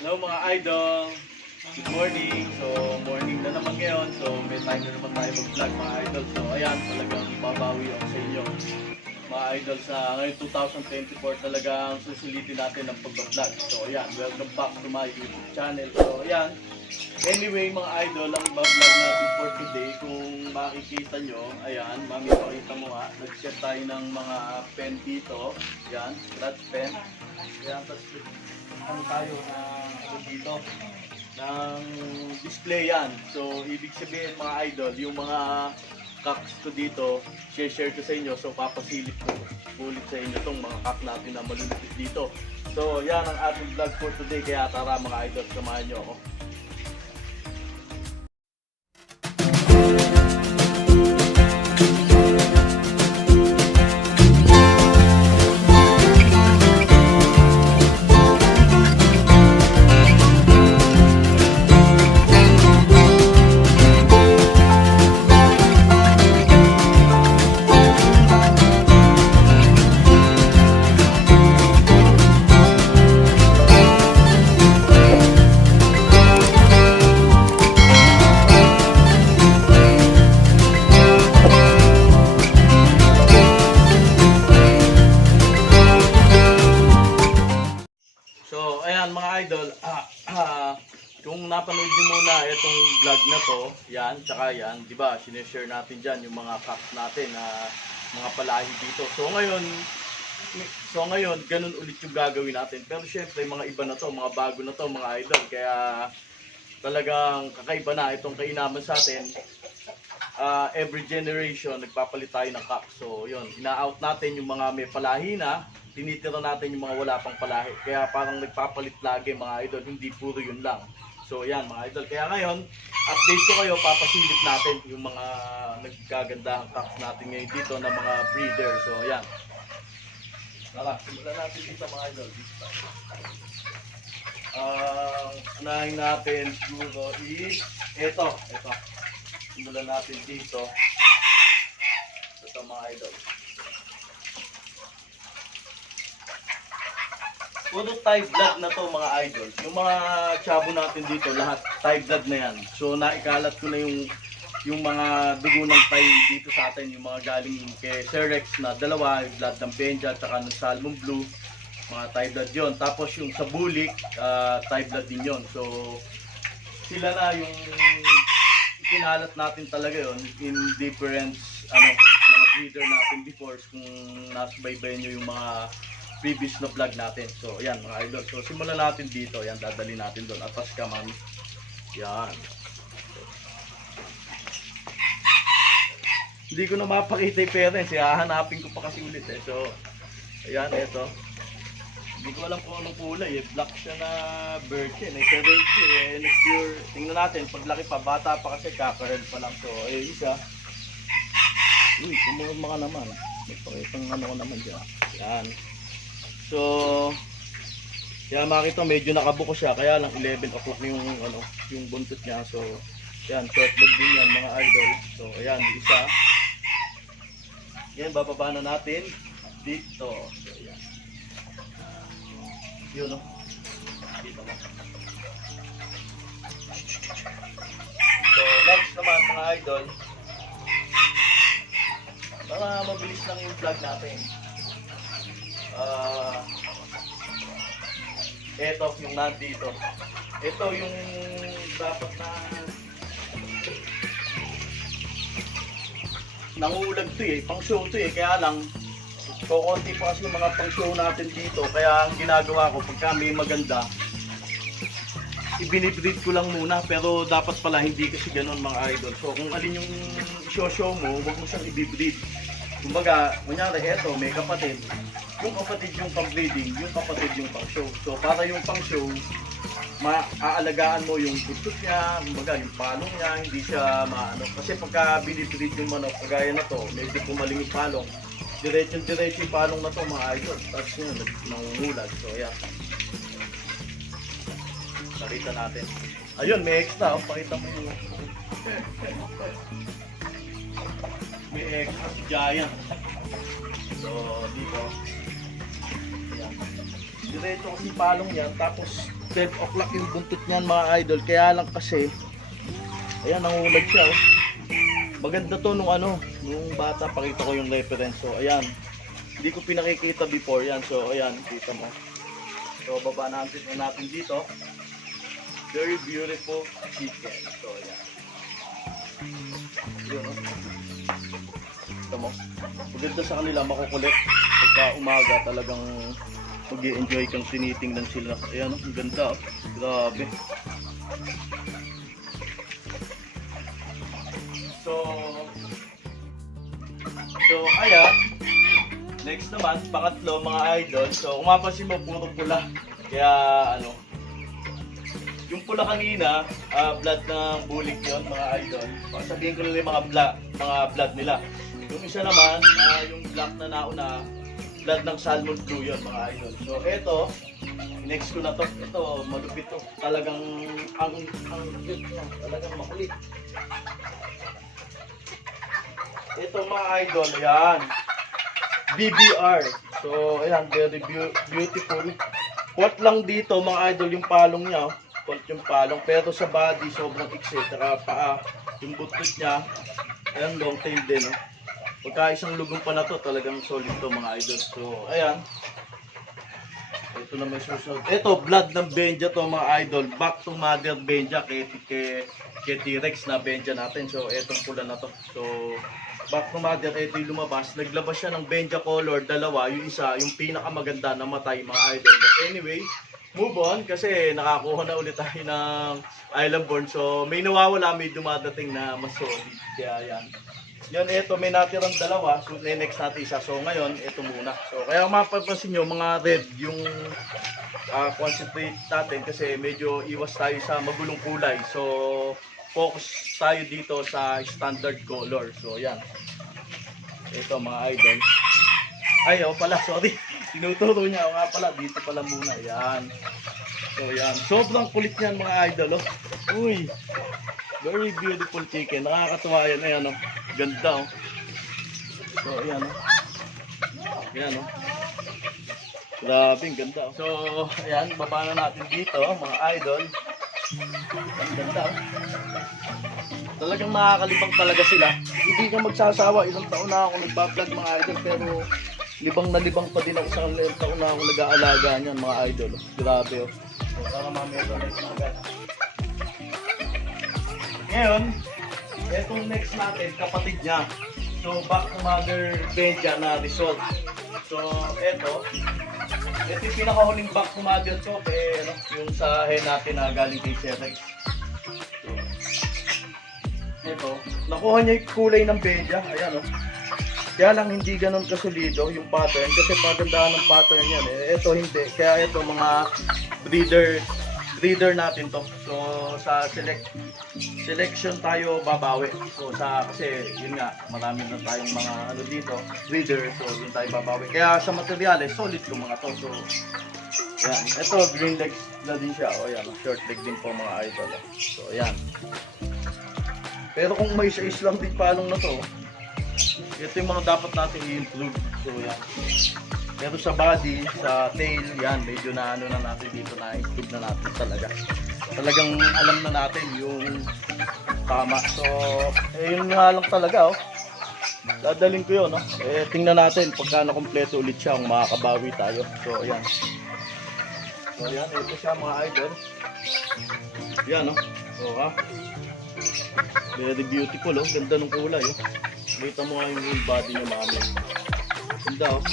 Hello mga idol! Good morning! So, morning na naman ngayon. So, may time na naman tayo mag-vlog mga idol. So, ayan, talagang babawi ako sa inyo. Mga idol, sa ngayon 2024 talagang susulitin natin ang pag-vlog. So, ayan, welcome back to my YouTube channel. So, ayan. Anyway, mga idol, ang vlog natin for today, kung makikita nyo, ayan, mami, pakita mo nga, nag-share tayo ng mga pen dito. Ayan, scratch pen. Ayan, tapos ano tayo na dito ng display yan. So, ibig sabihin mga idol, yung mga cocks ko dito, share-share ko sa inyo. So, papasilip ko ulit sa inyo itong mga cock natin na malulupit dito. So, yan ang ating vlog for today. Kaya tara mga idol, samahan nyo ako. Kung napanood nyo muna itong vlog na to, yan, tsaka yan, di ba, sineshare natin dyan yung mga cocks natin na mga palahi dito. So ngayon, so ngayon, ganun ulit yung gagawin natin. Pero syempre, mga iba na to, mga bago na to, mga idol. Kaya talagang kakaiba na itong kainaman sa atin. Ah, every generation, nagpapalit tayo ng cock. So yun, ina-out natin yung mga may palahi na, tinitira natin yung mga wala pang palahi. Kaya parang nagpapalit lagi mga idol, hindi puro yun lang. So yan mga idol. Kaya ngayon, update ko kayo, papasilip natin yung mga nagkagandahang cocks natin ngayon dito na mga breeder. So yan. Tara, simulan natin dito mga idol. Dito tayo. Ang unahin natin siguro is ito, ito. Simulan natin dito. Ito mga idol. Puro Thai blood na to mga idol. Yung mga chabo natin dito, lahat Thai blood na yan. So naikalat ko na yung yung mga dugo ng Thai dito sa atin, yung mga galing kay Sir Rex na dalawa, yung blood ng Benja, tsaka ng Salmon Blue, mga Thai blood yon. Tapos yung sa Bulik, ah, Thai blood din yon. So sila na yung kinalat natin talaga yon in different ano mga breeder natin before kung nasubaybayan nyo yung mga previous na vlog natin. So, ayan mga idol. So, simulan natin dito. Ayan, dadali natin doon. Atas ka, mami. Yan. Hindi ko na mapakita yung parents. eh. Hahanapin ko pa kasi ulit eh. So, ayan, eto. Hindi ko alam kung anong kulay eh. Black siya na virgin eh. Pero eh, year, tingnan natin. Paglaki pa, bata pa kasi, kakaroon pa lang. So, eh, isa. Uy, kumurma ka naman. Magpakitang ano ko naman dyan. Yan. So, kaya makita medyo nakabuko siya kaya lang 11 o'clock yung ano, yung buntot niya. So, yan, short leg din yan mga idol. So, ayan, isa. Yan, bababa na natin dito. So, ayan. Yun, no? Dito mo. So, next naman mga idol. Para mabilis lang yung vlog natin. Ah, eto yung nandito. Ito yung dapat na nangulag to eh, pang show to eh, kaya lang kukunti pa kasi yung mga pang show natin dito, kaya ang ginagawa ko pagka may maganda, ibinibreed ko lang muna, pero dapat pala hindi kasi ganun mga idol. So kung alin yung show-show mo, huwag mo siyang ibibreed. Kumbaga, kunyari, eto, may kapatid, yung kapatid yung pang-breeding, yung kapatid yung pang-show. So, para yung pang-show, maaalagaan mo yung buntot niya, kumbaga yung palong niya, hindi siya maano. Kasi pagka binibreed yung manok, kagaya na to, medyo pumaling yung palong, diretso-diretso yung palong na to mga. Tapos yun, nangungulag. So, yeah. Nakita natin. Ayun, may extra. Oh, pakita mo yung... may extra si Giant. So, dito. Diretso kasi palong yan. Tapos, 12 o'clock yung buntot niyan mga idol. Kaya lang kasi, ayan, nangulag siya. Oh. Maganda to nung ano, nung bata, pakita ko yung reference. So, ayan. Hindi ko pinakikita before yan. So, ayan, kita mo. So, baba natin na natin dito. Very beautiful chicken. So, ayan. Yun, oh. Kita mo. Maganda sa kanila, makukulit. Pagka umaga, talagang mag enjoy kang tinitingnan sila. Ayan, ang ganda. Grabe. So, so, ayan. Next naman, pangatlo, mga idol. So, kung mapapansin mo, puro pula. Kaya, ano, yung pula kanina, ah, blood ng bulik yon mga idol. Sabihin ko nila yung mga, bla, mga blood nila. Yung isa naman, ah, yung black na nauna, blood ng salmon blue yon mga idol. So, eto, next ko na to. Ito, malupit to. Talagang, ang, ang cute niya. Talagang makulit. Ito mga idol, yan. BBR. So, ayan, very beau- beautiful. What lang dito, mga idol, yung palong niya. oh. What yung palong. Pero sa body, sobrang iksi. Saka paa, yung butot niya. Ayan, long tail din. Oh. Pagka isang lugong pa na to, talagang solid to mga idol. So, ayan. Ito na may susunod. Ito, blood ng Benja to mga idol. Back to mother Benja kay, kay, kay T-Rex na Benja natin. So, etong pula na to. So, back to mother, ito yung lumabas. Naglabas siya ng Benja color, dalawa. Yung isa, yung pinakamaganda na matay mga idol. But anyway, move on kasi nakakuha na ulit tayo ng Island Born. So, may nawawala, may dumadating na mas solid. Kaya yan. Yan, ito, may natirang dalawa. So, next natin isa. So, ngayon, ito muna. So, kaya mapapansin nyo, mga red, yung ah, concentrate natin kasi medyo iwas tayo sa magulong kulay. So, focus tayo dito sa standard color. So, yan. Ito, mga idol. Ay, oh, pala, sorry. Tinuturo niya. O nga pala, dito pala muna. Yan. So, yan. Sobrang kulit niyan, mga idol. Oh. Uy. Very beautiful chicken. Nakakatuwa yan. Ayan, oh. Ganda, oh. So, ayan, oh. Ayan, oh. Grabe, ang ganda. oh. So, ayan, baba na natin dito, mga idol. Ang ganda, oh. Talagang makakalibang talaga sila. Hindi ka magsasawa. Ilang taon na ako nagbablog, mga idol, pero libang na libang pa din ako sa ilang taon na ako nag-aalaga niyan, mga idol. oh. Grabe, oh. So, para mamaya ito na ito. Ngayon, etong next natin, kapatid niya. So, back to Mother Benja na resort. So, eto, ito yung pinakahuling back to Mother to, eh, ano, yung sa hen natin na galing kay Cerex. So, ito, nakuha niya yung kulay ng Benja, ayan o. Kaya lang hindi ganun kasolido yung pattern kasi pagandahan ng pattern yan eh. Ito hindi. Kaya ito mga breeder breeder natin to. So sa select selection tayo babawi. So sa kasi yun nga marami na tayong mga ano dito, breeder. So yun tayo babawi. Kaya sa materials solid yung mga to. So yan. Ito green legs na din siya. O yan, short leg din po mga idol. So yan. Pero kung may size lang din palong na to, ito yung mga dapat natin i-improve. So yan. Pero sa body, sa tail, yan, medyo na ano na natin dito na improve na natin talaga. Talagang alam na natin yung tama. So, eh, yun nga lang talaga, oh. Dadaling ko yun, no? Eh, tingnan natin pagka na-kompleto ulit siya, kung makakabawi tayo. So, ayan. So, ayan, ito siya mga idol. Yan, no? So, ha? Very beautiful, oh. Ganda ng kulay, oh. Kita mo nga yung whole body niya, mga men. Ganda, oh.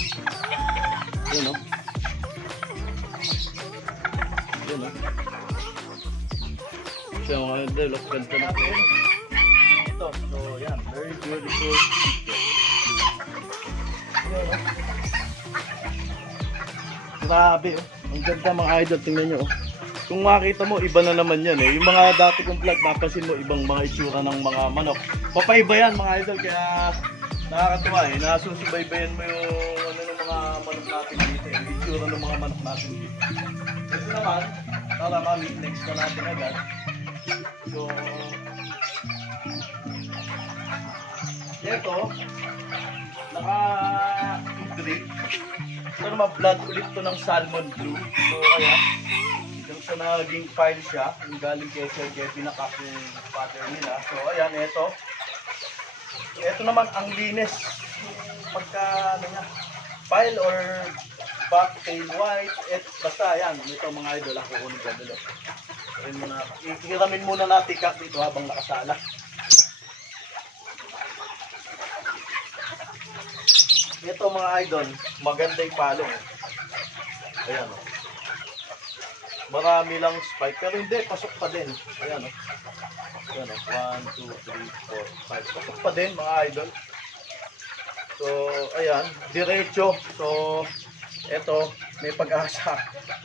Yan, oh. Yan, oh. Siya mga idol, oh. Ganda na po. Ito, so, yan. Very beautiful chicken. Yan, oh. Grabe, oh. Ang ganda mga idol, tingnan nyo, oh. Kung makita mo, iba na naman yan eh. Yung mga dati kong vlog, mapasin mo ibang mga itsura ng mga manok. Papaiba yan mga idol, kaya nakakatuwa eh. Nasusubaybayan mo yung itsura ng mga manok natin dito. Ito naman, tara mami, next na natin agad. So, ito, naka-drip. Ito naman, blood ulit to ng salmon blue. So, kaya, Yung sa naging file siya, yung galing kay Sir Jeffy na yung father nila. So, ayan, ito. Ito naman ang linis. Pagka, ano niya, file or back tail white. Et, basta, ayan. Ito mga idol, ako kunin ko. Ayun muna. Ikiramin muna natin kak dito habang nakasala. Ito mga idol, maganda yung palong. Ayan o. Marami lang spike, pero hindi, pasok pa din. Ayan o. Ayan o, 1, 2, 3, 4, 5. Pasok pa din mga idol. So, ayan, diretso. So, eto, may pag-asa.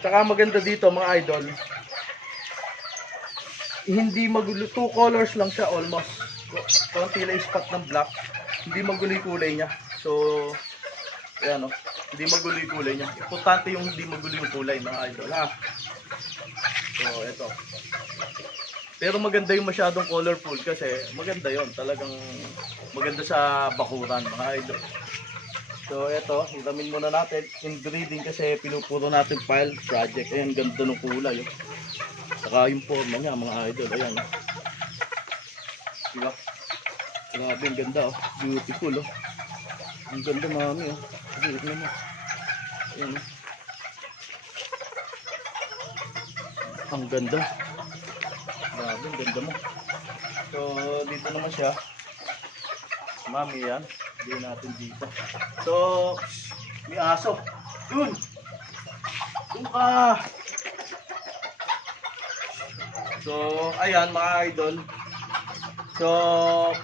Tsaka maganda dito mga idol, hindi magulo. Two colors lang siya almost. Konti lang spot ng black. Hindi magulo kulay niya. So, ayan o. Hindi magulo kulay niya. Importante yung hindi magulo yung kulay mga idol ha. So, eto. Pero maganda yung masyadong colorful kasi maganda yon Talagang maganda sa bakuran mga idol. So, eto. Hiramin muna natin. Inbreeding kasi pinupuro natin file project. Ayan, ganda ng kulay. Oh. Saka yung forma niya mga idol. Ayan. Oh. Diba? Grabe, ang ganda oh. Beautiful oh. Ang ganda mami oh. Sige, mo. Ayan oh. Ang ganda. Grabe, ang ganda mo. So, dito naman siya. Mami yan. Hindi natin dito. So, may aso. Yun! Yun ka! So, ayan mga idol. So,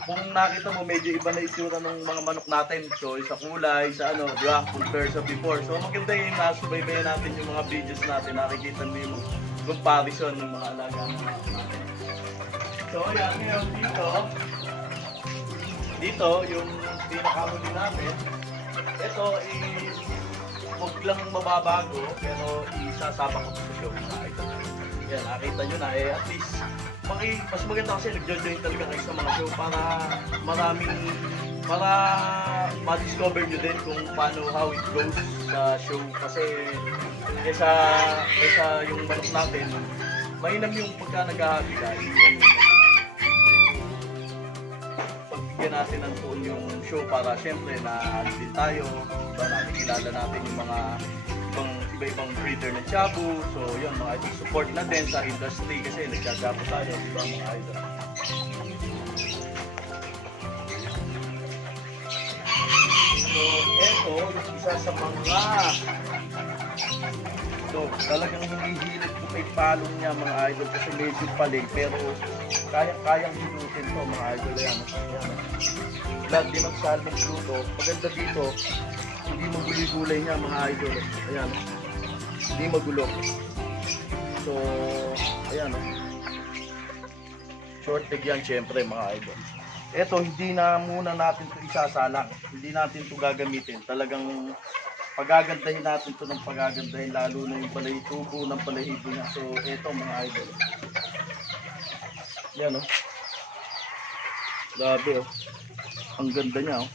kung nakita mo, medyo iba na itsura ng mga manok natin. So, sa kulay, sa ano, di ba? Compare sa before. So, maganda yung nasubaybayan natin yung mga videos natin. Nakikita mo yung comparison ng mga alaga natin. So, ayan, ngayon dito, dito, yung pinakahuli namin, ito is huwag lang mababago, pero isasama ko sa show mga idol. Yan, nakita nyo na, eh, at least, maki, mas maganda kasi nagjo-join talaga kayo sa mga show para maraming, para ma-discover nyo din kung paano, how it goes sa show. Kasi, kaysa, kaysa yung manok natin, mainam yung pagka nag-happy guys. Pagbigyan natin ng tuon yung show para syempre na ano din tayo, diba, nakikilala natin yung mga ibang iba-ibang breeder ng Chabu. So, yun, mga idol, support na din sa industry kasi nagkagapo tayo, di ba, mga idol. So, eto, isa sa mga So, talagang hindi hilit kung may palong niya mga idol kasi medyo palig pero kaya-kayang hilutin to mga idol yan. Lahat din ang salmon luto. Maganda dito, hindi magulay-gulay niya mga idol. Ayan. Hindi magulo. So, ayan. oh. Short leg yan syempre mga idol. Ito, hindi na muna natin ito isasalang. Hindi natin ito gagamitin. Talagang pagagandahin natin ito ng pagagandahin lalo na yung palay ng palahibo niya. So, eto mga idol. Yan oh. Grabe oh. Ang ganda niya oh.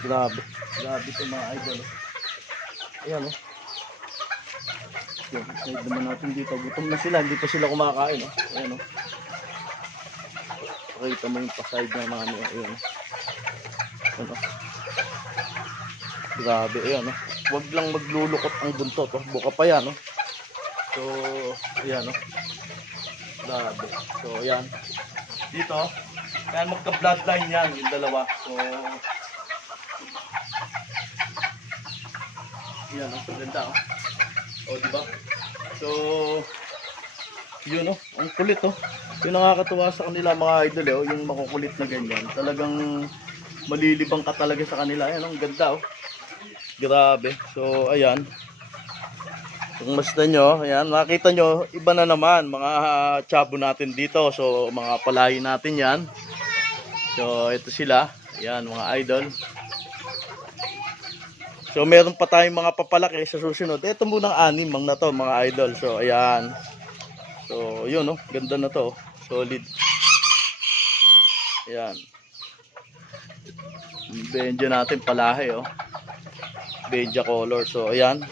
Grabe. Grabe ito mga idol oh. Ayan oh. Yan, side naman natin dito. Gutom na sila, hindi pa sila kumakain oh. Ayan oh. Pakita mo yung pa-side na mami oh. Ayan. Ayan oh. Grabe, ayan oh. Huwag lang maglulukot ang buntot oh. Buka pa yan oh. So, ayan oh. Grabe. So, ayan. Dito, ayan magka-bloodline yan, yung dalawa. So, ayan oh. Ganda oh. O, diba? So, yun oh. Ang kulit oh. Yung nakakatuwa sa kanila mga idol eh, oh, yung makukulit na ganyan. Talagang malilibang ka talaga sa kanila. Ayan, ang ganda oh. Grabe. So, ayan. Kung masta nyo, ayan, nakita nyo, iba na naman, mga chabo natin dito. So, mga palahi natin yan. So, ito sila. Ayan, mga idol. So, meron pa tayong mga papalaki sa susunod. Ito munang anim mang na to, mga idol. So, ayan. So, yun, oh. Ganda na to. oh. Solid. Ayan. Benja natin palahi, oh. Benja color. So, ayan.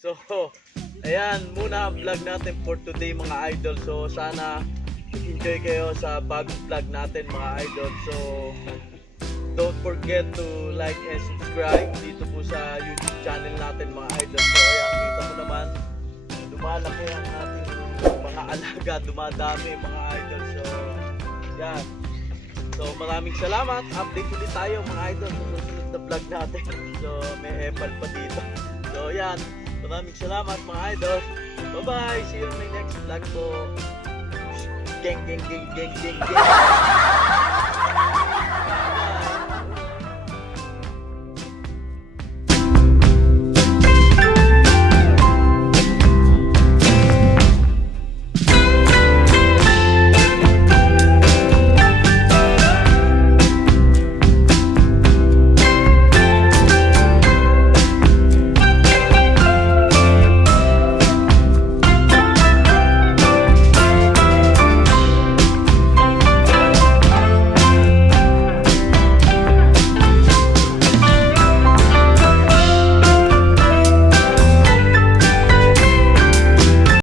So, ayan muna ang vlog natin for today mga idol. So, sana enjoy kayo sa bagong vlog natin mga idol. So, don't forget to like and subscribe dito po sa YouTube channel natin mga idol. So, ayan, kita mo naman, lumalaki ang ating mga alaga, dumadami mga idol. So, yan. So, maraming salamat. Update ulit tayo mga idol sa susunod na vlog natin. So, may epal pa dito. So, yan. Maraming salamat mga idol. Bye-bye. See you in my next vlog po. Geng, geng, geng, geng, geng, geng.